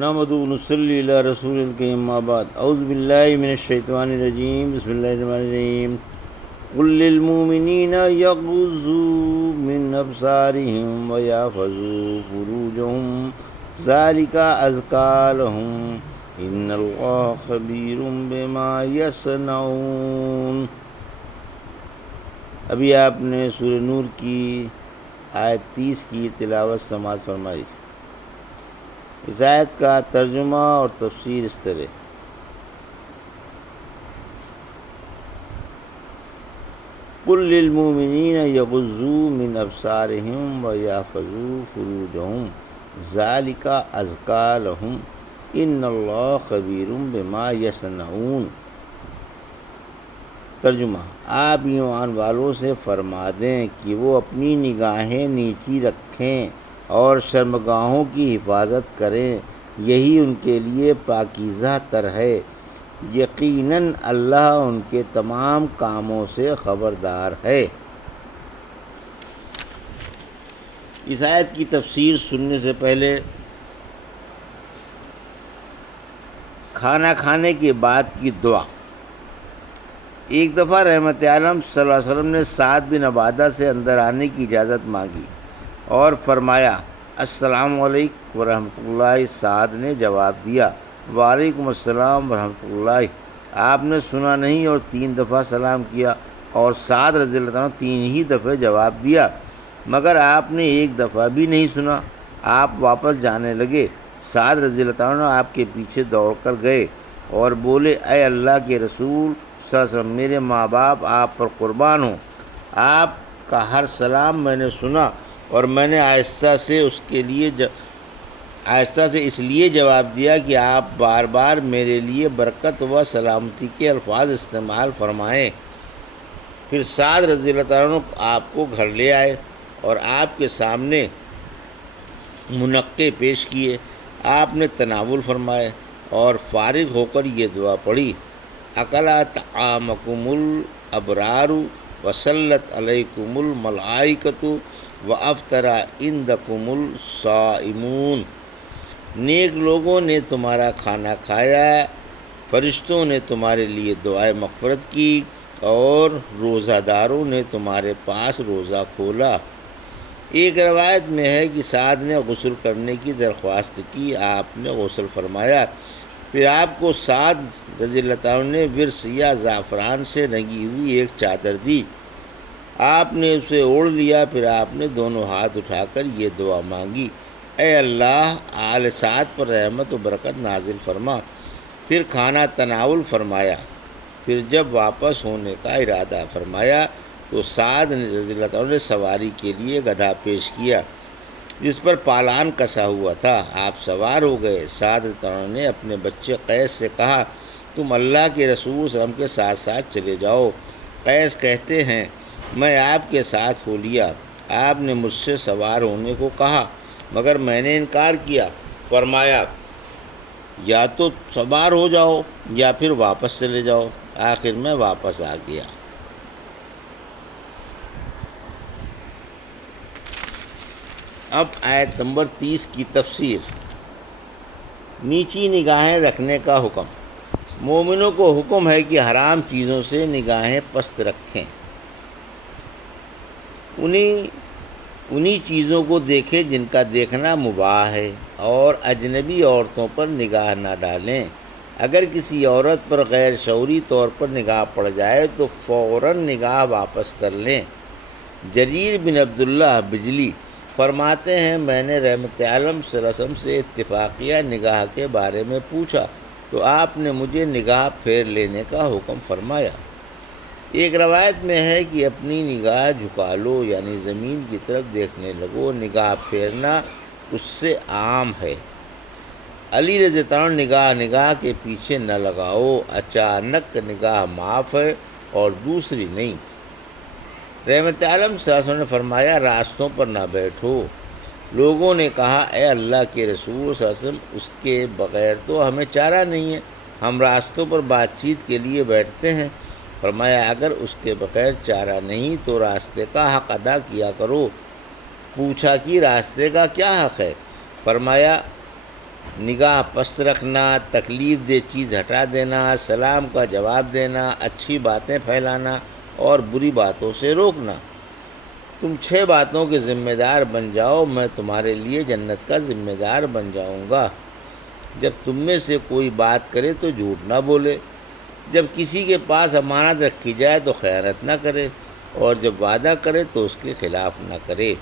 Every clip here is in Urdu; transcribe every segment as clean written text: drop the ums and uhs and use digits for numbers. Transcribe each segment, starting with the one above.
نحمد ونصلی علی رسول الکریم اما بعد اعوذ باللہ من الشیطان الرجیم بسم اللہ الرحمن الرحیم قل للمؤمنین یغضوا من ابصارهم ویحفظوا فروجهم ذلک ازکی لهم ان اللہ خبیر بما یصنعون۔ ابھی آپ نے سورہ نور کی آیت 30 کی تلاوت سماعت فرمائی۔ اس آیت کا ترجمہ اور تفسیر اس طرح: قل للمؤمنین یغضوا من ابصارهم ویحفظوا فروجهم ذلک ازکی لهم ان اللہ خبیر بما یصنعون۔ ترجمہ: آپ ایمان والوں سے فرما دیں کہ وہ اپنی نگاہیں نیچی رکھیں اور شرمگاہوں کی حفاظت کریں، یہی ان کے لیے پاکیزہ تر ہے۔ یقیناً اللہ ان کے تمام کاموں سے خبردار ہے۔ اس آیت کی تفسیر سننے سے پہلے کھانا کھانے کے بعد کی دعا۔ ایک دفعہ رحمت عالم صلی اللہ علیہ وسلم نے سعد بن عبادہ سے اندر آنے کی اجازت مانگی اور فرمایا السلام علیکم ورحمۃ اللہ۔ سعد نے جواب دیا وعلیکم السلام ورحمۃ اللہ۔ آپ نے سنا نہیں اور 3 دفعہ سلام کیا، اور سعد رضی اللہ عنہ 3 ہی دفعہ جواب دیا، مگر آپ نے 1 دفعہ بھی نہیں سنا۔ آپ واپس جانے لگے۔ سعد رضی اللہ عنہ آپ کے پیچھے دوڑ کر گئے اور بولے اے اللہ کے رسول صلی اللہ علیہ وسلم، میرے ماں باپ آپ پر قربان ہوں، آپ کا ہر سلام میں نے سنا اور میں نے آہستہ سے اس لیے جواب دیا کہ آپ بار بار میرے لیے برکت و سلامتی کے الفاظ استعمال فرمائیں۔ پھر سعد رضی اللہ عنہ آپ کو گھر لے آئے اور آپ کے سامنے منقے پیش کیے۔ آپ نے تناول فرمائے اور فارغ ہو کر یہ دعا پڑھی: اکلا طعامکم الابرار وصلت علیکم الملائکۃ وافطر عندکم الصائمون۔ نیک لوگوں نے تمہارا کھانا کھایا، فرشتوں نے تمہارے لیے دعائے مغفرت کی، اور روزہ داروں نے تمہارے پاس روزہ کھولا۔ ایک روایت میں ہے کہ سعد نے غسل کرنے کی درخواست کی، آپ نے غسل فرمایا۔ پھر آپ کو سعد رضی اللہ عنہ نے ورس یا زعفران سے رنگی ہوئی ایک چادر دی، آپ نے اسے اوڑھ لیا۔ پھر آپ نے دونوں ہاتھ اٹھا کر یہ دعا مانگی: اے اللہ آل سعد پر رحمت و برکت نازل فرما۔ پھر کھانا تناول فرمایا۔ پھر جب واپس ہونے کا ارادہ فرمایا تو سعد رضی اللہ عنہ نے سواری کے لیے گدھا پیش کیا جس پر پالان کسا ہوا تھا۔ آپ سوار ہو گئے۔ سعد رضی اللہ عنہ نے اپنے بچے قیس سے کہا تم اللہ کے رسول صلی اللہ علیہ وسلم کے ساتھ ساتھ چلے جاؤ۔ قیس کہتے ہیں میں آپ کے ساتھ ہو لیا۔ آپ نے مجھ سے سوار ہونے کو کہا مگر میں نے انکار کیا۔ فرمایا یا تو سوار ہو جاؤ یا پھر واپس چلے جاؤ۔ آخر میں واپس آ گیا۔ اب آیت نمبر 30 کی تفسیر۔ نیچی نگاہیں رکھنے کا حکم۔ مومنوں کو حکم ہے کہ حرام چیزوں سے نگاہیں پست رکھیں، انہی چیزوں کو دیکھیں جن کا دیکھنا مباح ہے، اور اجنبی عورتوں پر نگاہ نہ ڈالیں۔ اگر کسی عورت پر غیر شعوری طور پر نگاہ پڑ جائے تو فوراً نگاہ واپس کر لیں۔ جریر بن عبداللہ بجلی فرماتے ہیں میں نے رحمت عالم صلی اللہ علیہ وسلم سے اتفاقیہ نگاہ کے بارے میں پوچھا تو آپ نے مجھے نگاہ پھیر لینے کا حکم فرمایا۔ ایک روایت میں ہے کہ اپنی نگاہ جھکا لو، یعنی زمین کی طرف دیکھنے لگو۔ نگاہ پھیرنا اس سے عام ہے۔ علی رضی اللہ عنہ نگاہ کے پیچھے نہ لگاؤ، اچانک نگاہ معاف ہے اور دوسری نہیں۔ رحمت عالم صلی اللہ علیہ وسلم نے فرمایا راستوں پر نہ بیٹھو۔ لوگوں نے کہا اے اللہ کے رسول صلی اللہ علیہ وسلم، اس کے بغیر تو ہمیں چارہ نہیں ہے، ہم راستوں پر بات چیت کے لیے بیٹھتے ہیں۔ فرمایا اگر اس کے بغیر چارہ نہیں تو راستے کا حق ادا کیا کرو۔ پوچھا کہ راستے کا کیا حق ہے؟ فرمایا نگاہ پست رکھنا، تکلیف دہ چیز ہٹا دینا، سلام کا جواب دینا، اچھی باتیں پھیلانا اور بری باتوں سے روکنا۔ تم 6 باتوں کے ذمہ دار بن جاؤ، میں تمہارے لیے جنت کا ذمہ دار بن جاؤں گا۔ جب تم میں سے کوئی بات کرے تو جھوٹ نہ بولے، جب کسی کے پاس امانت رکھی جائے تو خیانت نہ کرے، اور جب وعدہ کرے تو اس کے خلاف نہ کرے۔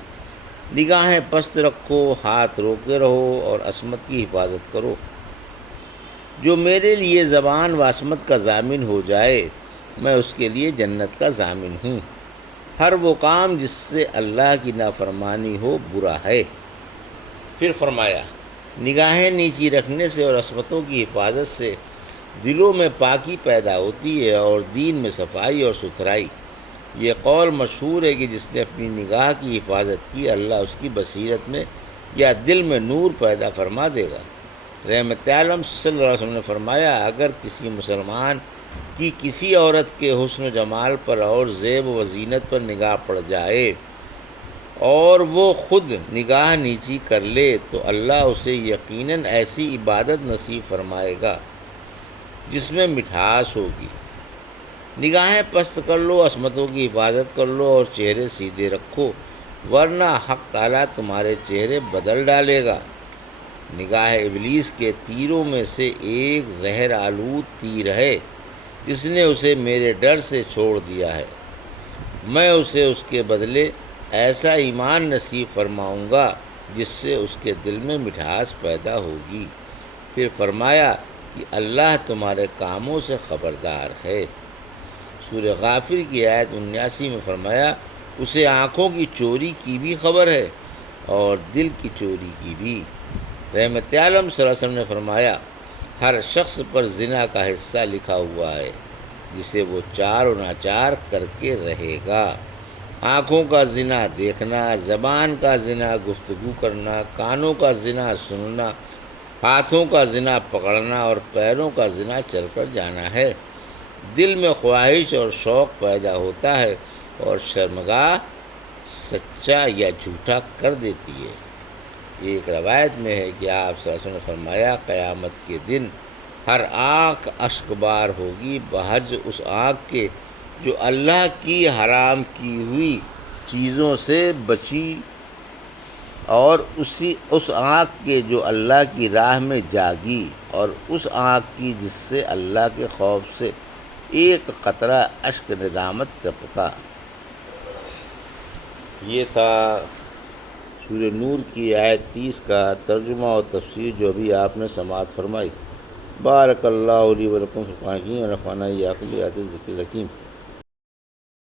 نگاہیں پست رکھو، ہاتھ روکے رہو اور عصمت کی حفاظت کرو۔ جو میرے لیے زبان و عصمت کا ضامن ہو جائے، میں اس کے لیے جنت کا ضامن ہوں۔ ہر وہ کام جس سے اللہ کی نافرمانی ہو برا ہے۔ پھر فرمایا، نگاہیں نیچی رکھنے سے اور عصمتوں کی حفاظت سے دلوں میں پاکی پیدا ہوتی ہے اور دین میں صفائی اور ستھرائی۔ یہ قول مشہور ہے کہ جس نے اپنی نگاہ کی حفاظت کی، اللہ اس کی بصیرت میں یا دل میں نور پیدا فرما دے گا۔ رحمت عالم صلی اللہ علیہ وسلم نے فرمایا، اگر کسی مسلمان کی کسی عورت کے حسن و جمال پر اور زیب و زینت پر نگاہ پڑ جائے اور وہ خود نگاہ نیچی کر لے تو اللہ اسے یقیناً ایسی عبادت نصیب فرمائے گا جس میں مٹھاس ہوگی۔ نگاہیں پست کر لو، عصمتوں کی حفاظت کر لو اور چہرے سیدھے رکھو، ورنہ حق تعالیٰ تمہارے چہرے بدل ڈالے گا۔ نگاہ ابلیس کے تیروں میں سے ایک زہر آلود تیر ہے، جس نے اسے میرے ڈر سے چھوڑ دیا ہے۔ میں اسے اس کے بدلے ایسا ایمان نصیب فرماؤں گا جس سے اس کے دل میں مٹھاس پیدا ہوگی۔ پھر فرمایا کہ اللہ تمہارے کاموں سے خبردار ہے۔ سورہ غافر کی آیت 79 میں فرمایا، اسے آنکھوں کی چوری کی بھی خبر ہے اور دل کی چوری کی بھی۔ رحمت عالم صلی اللہ علیہ وسلم نے فرمایا، ہر شخص پر زنا کا حصہ لکھا ہوا ہے جسے وہ چار و ناچار کر کے رہے گا۔ آنکھوں کا زنا دیکھنا، زبان کا زنا گفتگو کرنا، کانوں کا زنا سننا، ہاتھوں کا زنا پکڑنا اور پیروں کا زنا چل کر جانا ہے۔ دل میں خواہش اور شوق پیدا ہوتا ہے اور شرمگاہ سچا یا جھوٹا کر دیتی ہے۔ ایک روایت میں ہے کہ آپ صلی اللہ علیہ وسلم نے فرمایا، قیامت کے دن ہر آنکھ اشک بار ہوگی بحج اس آنکھ کے جو اللہ کی حرام کی ہوئی چیزوں سے بچی، اور اس آنکھ کے جو اللہ کی راہ میں جاگی، اور اس آنکھ کی جس سے اللہ کے خوف سے ایک قطرہ اشک ندامت ٹپکا۔ یہ تھا سورہ نور کی آیت 30 کا ترجمہ اور تفسیر جو ابھی آپ نے سماعت فرمائی۔ بارک اللہ علی و لکم فی القرآن الحکیم ونفعنی وإیاکم بآیات الذکر الحکیم۔